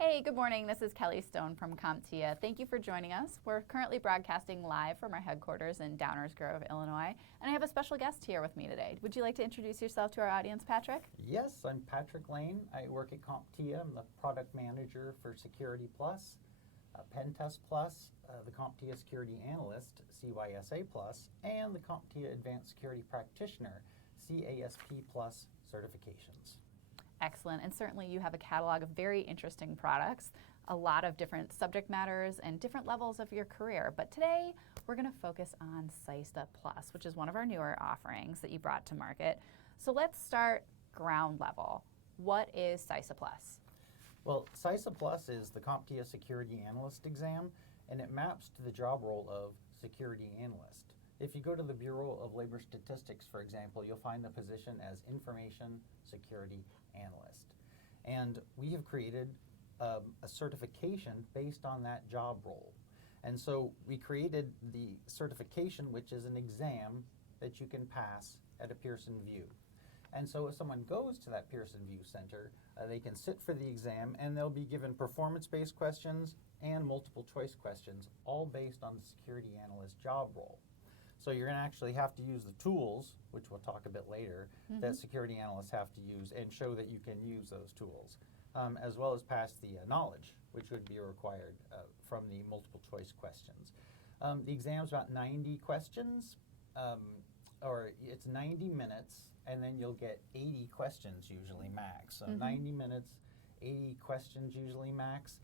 Hey, good morning. This is Kelly Stone from CompTIA. Thank you for joining us. We're currently broadcasting live from our headquarters in Downers Grove, Illinois, and I have a special guest here with me today. Would you like to introduce yourself to our audience, Patrick? Yes, I'm Patrick Lane. I work at CompTIA. I'm the product manager for Security Plus, Pen Test Plus, the CompTIA Security Analyst, CYSA Plus, and the CompTIA Advanced Security Practitioner, CASP Plus certifications. Excellent, and certainly you have a catalog of very interesting products, a lot of different subject matters and different levels of your career. But today we're going to focus on CYSA Plus, which is one of our newer offerings that you brought to market. So let's start ground level. What is CYSA Plus? Well, CYSA Plus is the CompTIA Security Analyst exam, and it maps to the job role of Security Analyst. If you go to the Bureau of Labor Statistics, for example, you'll find the position as Information Security Analyst. And we have created a certification based on that job role. And so we created the certification, which is an exam that you can pass at a Pearson VUE. And so if someone goes to that Pearson VUE Center, they can sit for the exam and they'll be given performance-based questions and multiple choice questions, all based on the security analyst job role. So you're going to actually have to use the tools, which we'll talk a bit later, that security analysts have to use and show that you can use those tools, as well as pass the knowledge, which would be required from the multiple choice questions. The exam's about 90 questions, or it's 90 minutes, and then you'll get 80 questions usually max. So 90 minutes, 80 questions usually max,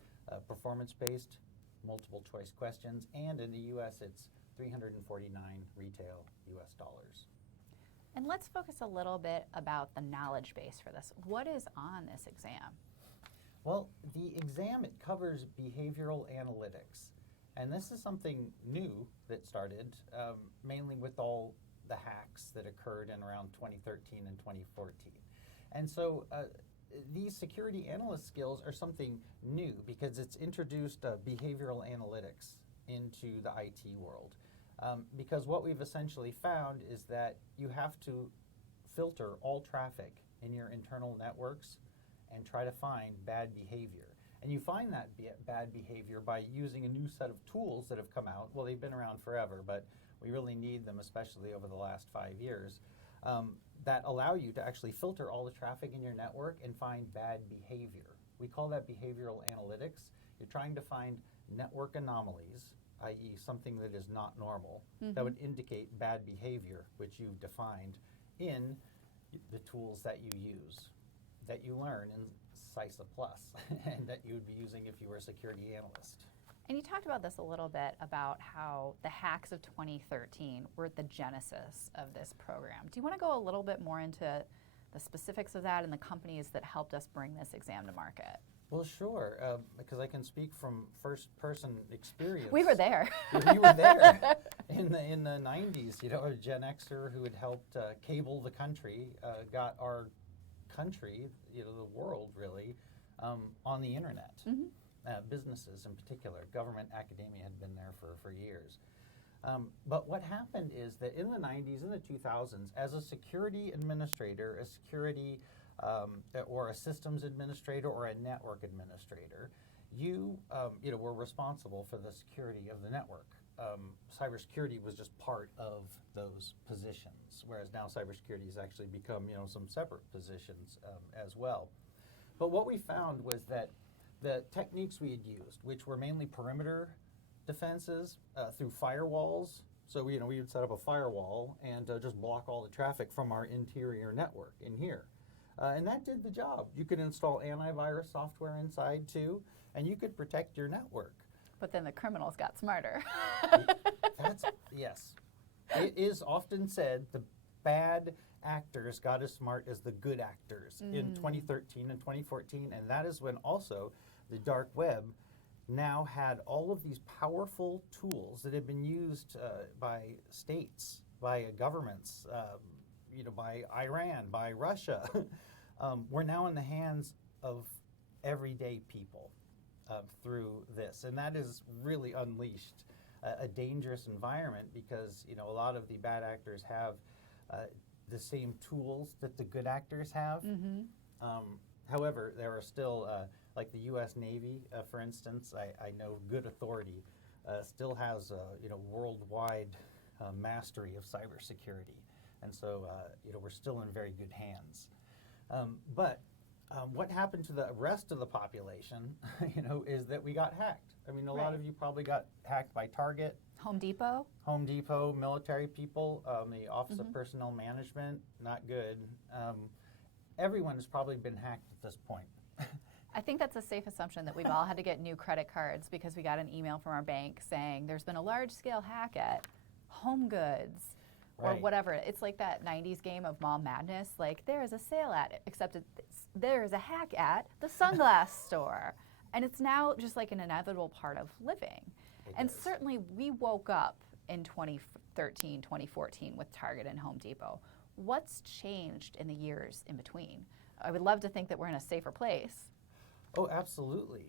performance-based, multiple choice questions, and in the U.S. it's 349 retail U.S. dollars. And let's focus a little bit about the knowledge base for this. What is on this exam? Well, the exam, it covers behavioral analytics. And this is something new that started, mainly with all the hacks that occurred in around 2013 and 2014. And so these security analyst skills are something new because it's introduced behavioral analytics into the IT world. Because what we've essentially found is that you have to filter all traffic in your internal networks and try to find bad behavior. And you find that bad behavior by using a new set of tools that have come out. Well, they've been around forever, but we really need them, especially over the last 5 years, that allow you to actually filter all the traffic in your network and find bad behavior. We call that behavioral analytics. You're trying to find network anomalies, i.e. something that is not normal, that would indicate bad behavior, which you've defined in the tools that you use, that you learn in CYSA Plus, and that you would be using if you were a security analyst. And you talked about this a little bit, about how the hacks of 2013 were the genesis of this program. Do you want to go a little bit more into the specifics of that and the companies that helped us bring this exam to market? Well, sure, because I can speak from first-person experience. We were there. We were there in the 90s. You know, a Gen Xer who had helped cable the country got our country, you know, the world really, on the internet. Businesses in particular, government, academia had been there for years. But what happened is that in the 90s and the 2000s, as a security administrator, a security or a systems administrator or a network administrator, you were responsible for the security of the network. Cybersecurity was just part of those positions, whereas now cybersecurity has actually become some separate positions as well. But what we found was that the techniques we had used, which were mainly perimeter defenses through firewalls, so we would set up a firewall and just block all the traffic from our interior network in here. And that did the job. You could install antivirus software inside too, and you could protect your network. But then the criminals got smarter. Yes. It is often said the bad actors got as smart as the good actors in 2013 and 2014, and that is when also the dark web now had all of these powerful tools that had been used by states, by governments, by Iran, by Russia, we're now in the hands of everyday people through this. And that has really unleashed a dangerous environment because, a lot of the bad actors have the same tools that the good actors have. However, there are still, like the U.S. Navy, for instance, I know good authority, still has, worldwide mastery of cybersecurity. And so, we're still in very good hands. But what happened to the rest of the population, is that we got hacked. I mean, a lot of you probably got hacked by Target, Home Depot. Home Depot, military people, the Office of Personnel Management, not good. Everyone has probably been hacked at this point. I think that's a safe assumption that we've all had to get new credit cards because we got an email from our bank saying there's been a large-scale hack at Home Goods or Right. whatever. It's like that 90s game of Mall Madness, like there is a sale at it, except there is a hack at the sunglass store. And it's now just like an inevitable part of living. And is. certainly we woke up in 2013, 2014 with Target and Home Depot. What's changed in the years in between? I would love to think that we're in a safer place. Oh, absolutely.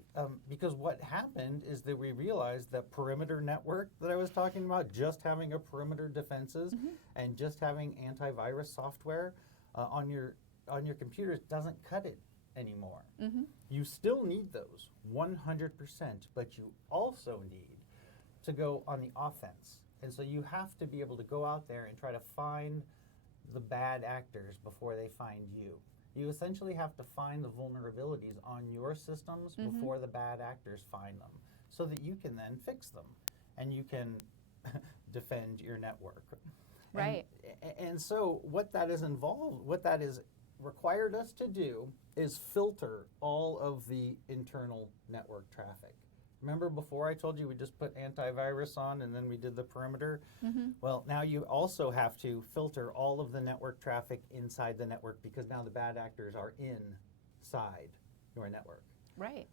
Because what happened is that we realized that perimeter network that I was talking about, just having a perimeter defenses and just having antivirus software on your computers doesn't cut it anymore. You still need those 100%, but you also need to go on the offense. And so you have to be able to go out there and try to find the bad actors before they find you. You essentially have to find the vulnerabilities on your systems before the bad actors find them, so that you can then fix them and you can defend your network. Right. And so what that is required us to do is filter all of the internal network traffic. Remember before I told you we just put antivirus on and then we did the perimeter? Well, now you also have to filter all of the network traffic inside the network, because now the bad actors are inside your network. Right.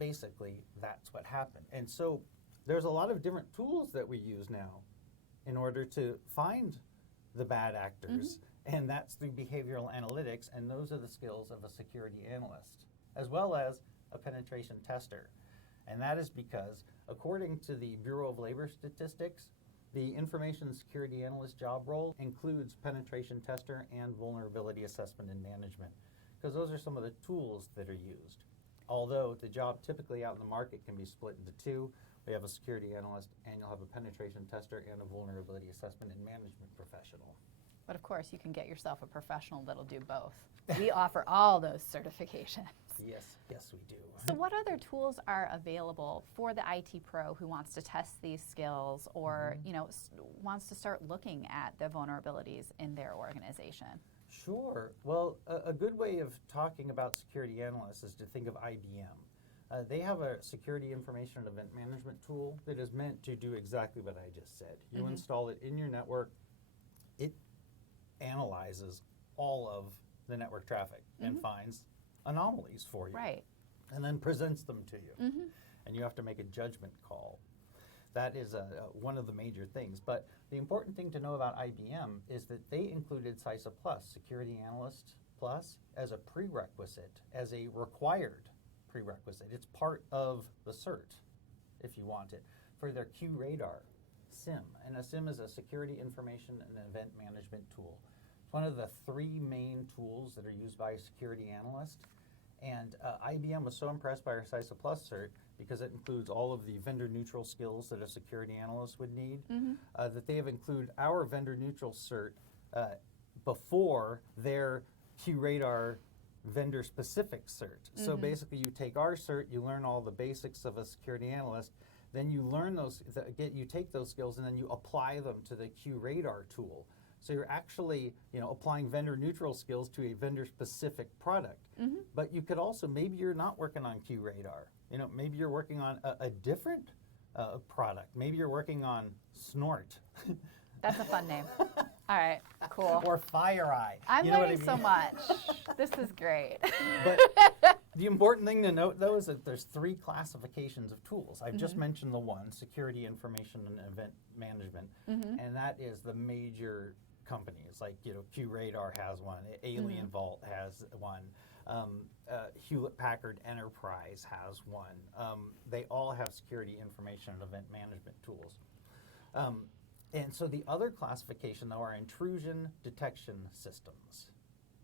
Basically, that's what happened. And so there's a lot of different tools that we use now in order to find the bad actors, and that's through behavioral analytics, and those are the skills of a security analyst, as well as a penetration tester. And that is because, according to the Bureau of Labor Statistics, the information security analyst job role includes penetration tester and vulnerability assessment and management, because those are some of the tools that are used. Although the job typically out in the market can be split into two. We have a security analyst, and you'll have a penetration tester and a vulnerability assessment and management professional. But of course, you can get yourself a professional that'll do both. We offer all those certifications. Yes, we do. So what other tools are available for the IT pro who wants to test these skills or wants to start looking at the vulnerabilities in their organization? Sure. Well, a good way of talking about security analysts is to think of IBM. They have a security information and event management tool that is meant to do exactly what I just said. You install it in your network. It analyzes all of the network traffic and finds anomalies for you. Right. And then presents them to you. And you have to make a judgment call. That is one of the major things. But the important thing to know about IBM is that they included CISA Plus, Security Analyst Plus, as a prerequisite, as a required prerequisite. It's part of the cert, if you want it, for their QRadar SIM. And a SIM is a security information and event management tool. It's one of the three main tools that are used by a security analyst. And IBM was so impressed by our CISA Plus cert, because it includes all of the vendor-neutral skills that a security analyst would need, that they have included our vendor-neutral cert before their QRadar vendor-specific cert. So basically, you take our cert, you learn all the basics of a security analyst, then you learn those, you take those skills, and then you apply them to the QRadar tool. So you're actually, applying vendor-neutral skills to a vendor-specific product. But you could also, maybe you're not working on QRadar. Maybe you're working on a different product. Maybe you're working on Snort. That's a fun name. All right, cool. Or FireEye. I'm learning so much. This is great. But the important thing to note, though, is that there's three classifications of tools. I've just mentioned the one, security information and event management, and that is the major companies, like QRadar has one, Alien Vault has one, Hewlett-Packard Enterprise has one. They all have security information and event management tools. And so the other classification, though, are intrusion detection systems.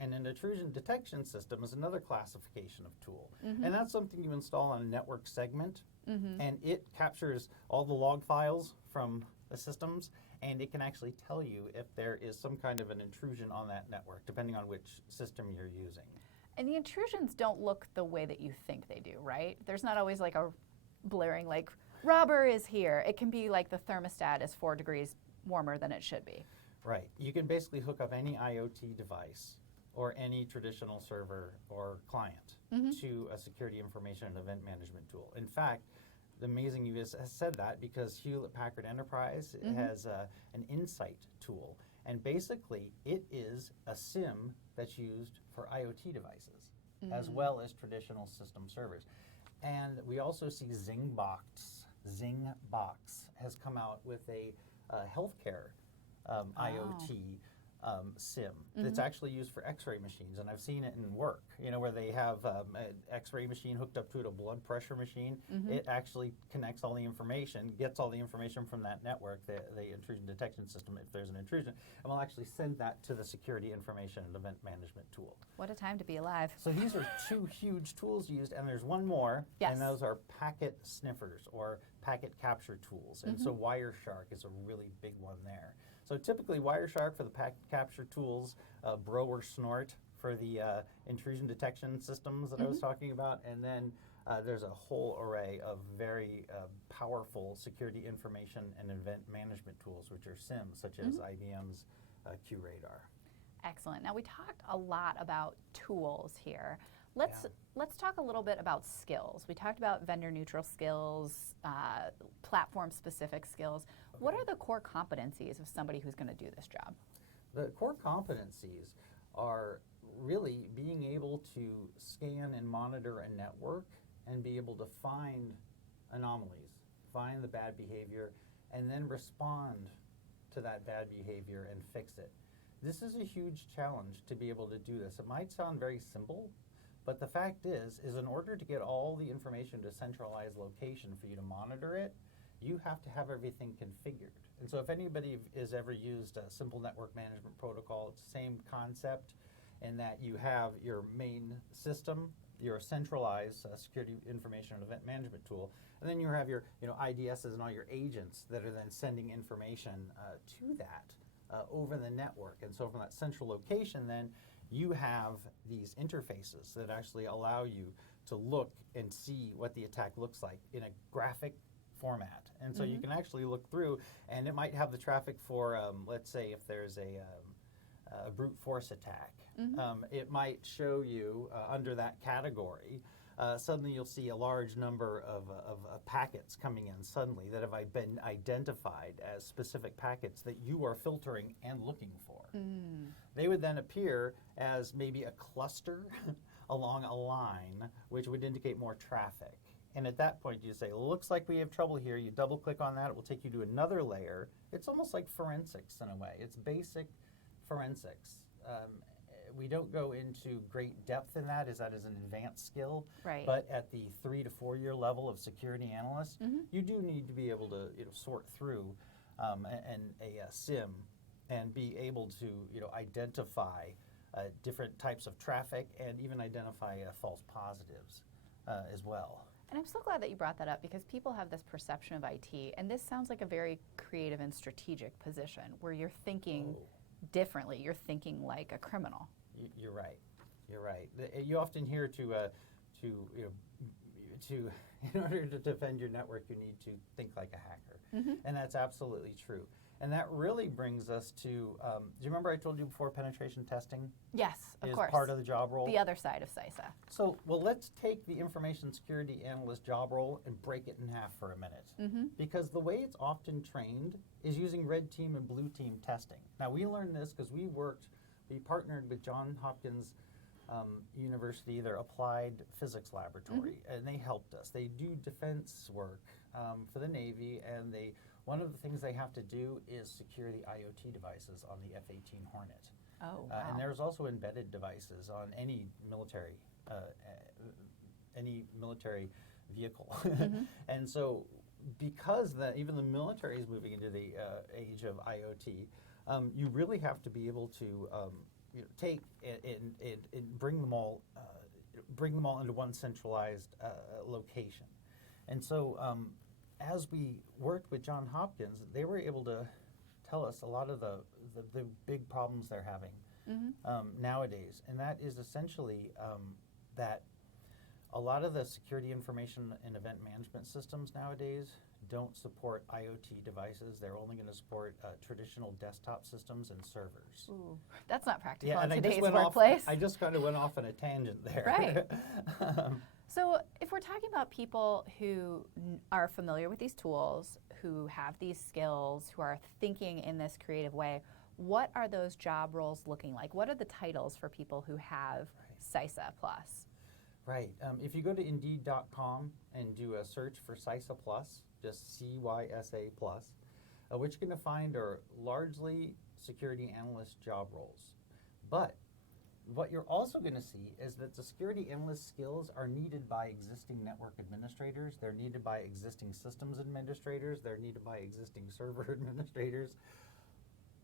And an intrusion detection system is another classification of tool. And that's something you install on a network segment, and it captures all the log files from the systems, and it can actually tell you if there is some kind of an intrusion on that network, depending on which system you're using. And the intrusions don't look the way that you think they do, right? There's not always like a blaring like, robber is here. It can be like the thermostat is 4 degrees warmer than it should be. Right. You can basically hook up any IoT device or any traditional server or client to a security information and event management tool. In fact, the amazing you just said that because Hewlett-Packard Enterprise has an insight tool. And basically, it is a SIM that's used for IoT devices as well as traditional system servers. And we also see Zingbox has come out with a healthcare IoT SIM that's actually used for X-ray machines, and I've seen it in work. You know, where they have an X-ray machine hooked up to it, a blood pressure machine. It actually connects all the information, gets all the information from that network, the intrusion detection system, if there's an intrusion, and will actually send that to the security information and event management tool. What a time to be alive. So these are 2 huge tools used, and there's one more, and those are packet sniffers or packet capture tools. And so Wireshark is a really big one there. So typically Wireshark for the packet capture tools, Bro or Snort for the intrusion detection systems that I was talking about, and then there's a whole array of very powerful security information and event management tools, which are SIMs, such as IBM's QRadar. Excellent. Now we talked a lot about tools here. Let's talk a little bit about skills. We talked about vendor neutral skills, platform specific skills. What are the core competencies of somebody who's going to do this job? The core competencies are really being able to scan and monitor a network and be able to find anomalies, find the bad behavior, and then respond to that bad behavior and fix it. This is a huge challenge to be able to do this. It might sound very simple, but the fact is in order to get all the information to a centralized location for you to monitor it, you have to have everything configured. And so if anybody has ever used a simple network management protocol, it's the same concept in that you have your main system, your centralized security information and event management tool, and then you have your IDSs and all your agents that are then sending information to that over the network. And so from that central location then, you have these interfaces that actually allow you to look and see what the attack looks like in a graphic format. And so you can actually look through, and it might have the traffic for, let's say if there's a brute force attack, it might show you under that category, suddenly you'll see a large number of packets coming in suddenly that have been identified as specific packets that you are filtering and looking for. They would then appear as maybe a cluster along a line, which would indicate more traffic. And at that point, you say, looks like we have trouble here. You double click on that, it will take you to another layer. It's almost like forensics in a way. It's basic forensics. We don't go into great depth in that, that is an advanced skill. Right. But at the 3 to 4 year level of security analyst, you do need to be able to sort through a SIM and be able to identify different types of traffic and even identify false positives as well. And I'm so glad that you brought that up because people have this perception of IT, and this sounds like a very creative and strategic position where you're thinking differently. You're thinking like a criminal. You're right. You're right. You often hear in order to defend your network, you need to think like a hacker, and that's absolutely true. And that really brings us to, do you remember I told you before penetration testing? Yes, of course. Is part of the job role? The other side of CISA. So, let's take the information security analyst job role and break it in half for a minute. Because the way it's often trained is using red team and blue team testing. Now, we learned this because we partnered with Johns Hopkins University, their applied physics laboratory, and they helped us. They do defense work for the Navy, and one of the things they have to do is secure the IoT devices on the F-18 Hornet. Oh, wow. And there's also embedded devices on any military vehicle. And so because even the military is moving into the age of IoT, you really have to be able to take and bring them all into one centralized location. And so as we worked with Johns Hopkins, they were able to tell us a lot of the big problems they're having nowadays, and that is essentially that a lot of the security information and event management systems nowadays don't support IoT devices. They're only going to support traditional desktop systems and servers. Ooh, that's not practical Yeah, in and today's workplace. I just kind of went off on a tangent there. Right. So if we're talking about people who are familiar with these tools, who have these skills, who are thinking in this creative way, what are those job roles looking like? What are the titles for people who have CISA Plus? Right. If you go to Indeed.com and do a search for CISA Plus, just CYSA Plus, what you're going to find are largely security analyst job roles. But what you're also going to see is that the security analyst skills are needed by existing network administrators, they're needed by existing systems administrators, they're needed by existing server administrators.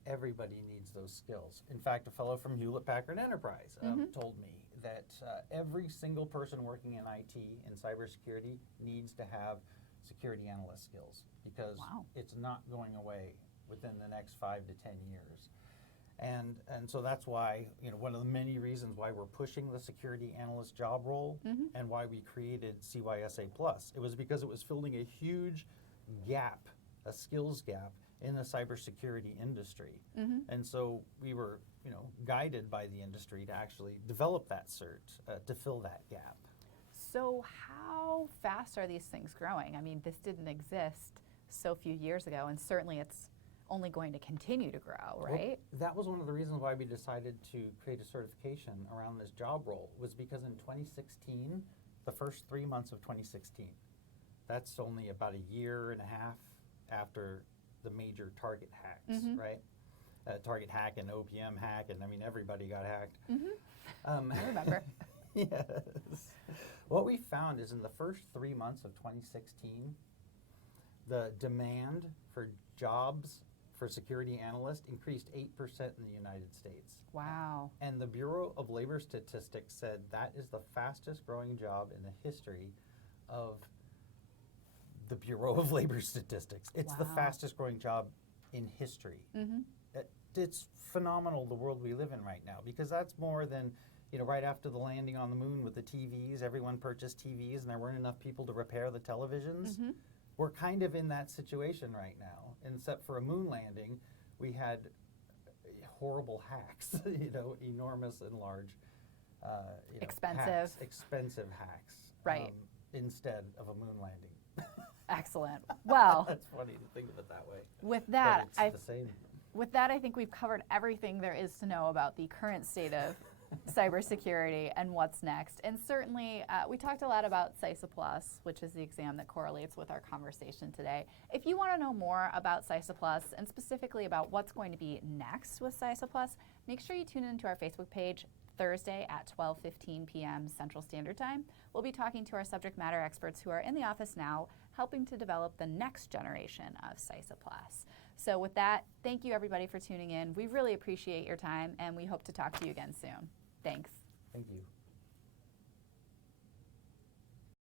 Everybody needs those skills. In fact, a fellow from Hewlett-Packard Enterprise told me that every single person working in IT and cybersecurity needs to have security analyst skills because it's not going away within the next 5 to 10 years. And so that's why, one of the many reasons why we're pushing the security analyst job role and why we created CYSA Plus. It was because it was filling a huge gap, a skills gap in the cybersecurity industry. And so we were, guided by the industry to actually develop that cert to fill that gap. So how fast are these things growing? I mean, this didn't exist so few years ago, and certainly it's only going to continue to grow, right? Well, that was one of the reasons why we decided to create a certification around this job role, was because in 2016, the first 3 months of 2016, that's only about a year and a half after the major target hacks, right? Target hack and OPM hack, and I mean, everybody got hacked. I remember. Yes. What we found is in the first 3 months of 2016, the demand for jobs for security analysts increased 8% in the United States. Wow. And the Bureau of Labor Statistics said that is the fastest growing job in the history of the Bureau of Labor Statistics. It's the fastest growing job in history. It's phenomenal, the world we live in right now, because that's more than, right after the landing on the moon with the TVs, everyone purchased TVs and there weren't enough people to repair the televisions. We're kind of in that situation right now, except for a moon landing, we had horrible hacks, enormous and large, expensive hacks, right? Instead of a moon landing. Excellent. Well, that's funny to think of it that way. With that, I think we've covered everything there is to know about the current state of cybersecurity and what's next. And certainly, we talked a lot about CISA Plus, which is the exam that correlates with our conversation today. If you want to know more about CISA Plus and specifically about what's going to be next with CISA Plus, make sure you tune into our Facebook page Thursday at 12:15 p.m. Central Standard Time. We'll be talking to our subject matter experts who are in the office now, helping to develop the next generation of CISA Plus. So with that, thank you everybody for tuning in. We really appreciate your time, and we hope to talk to you again soon. Thanks. Thank you.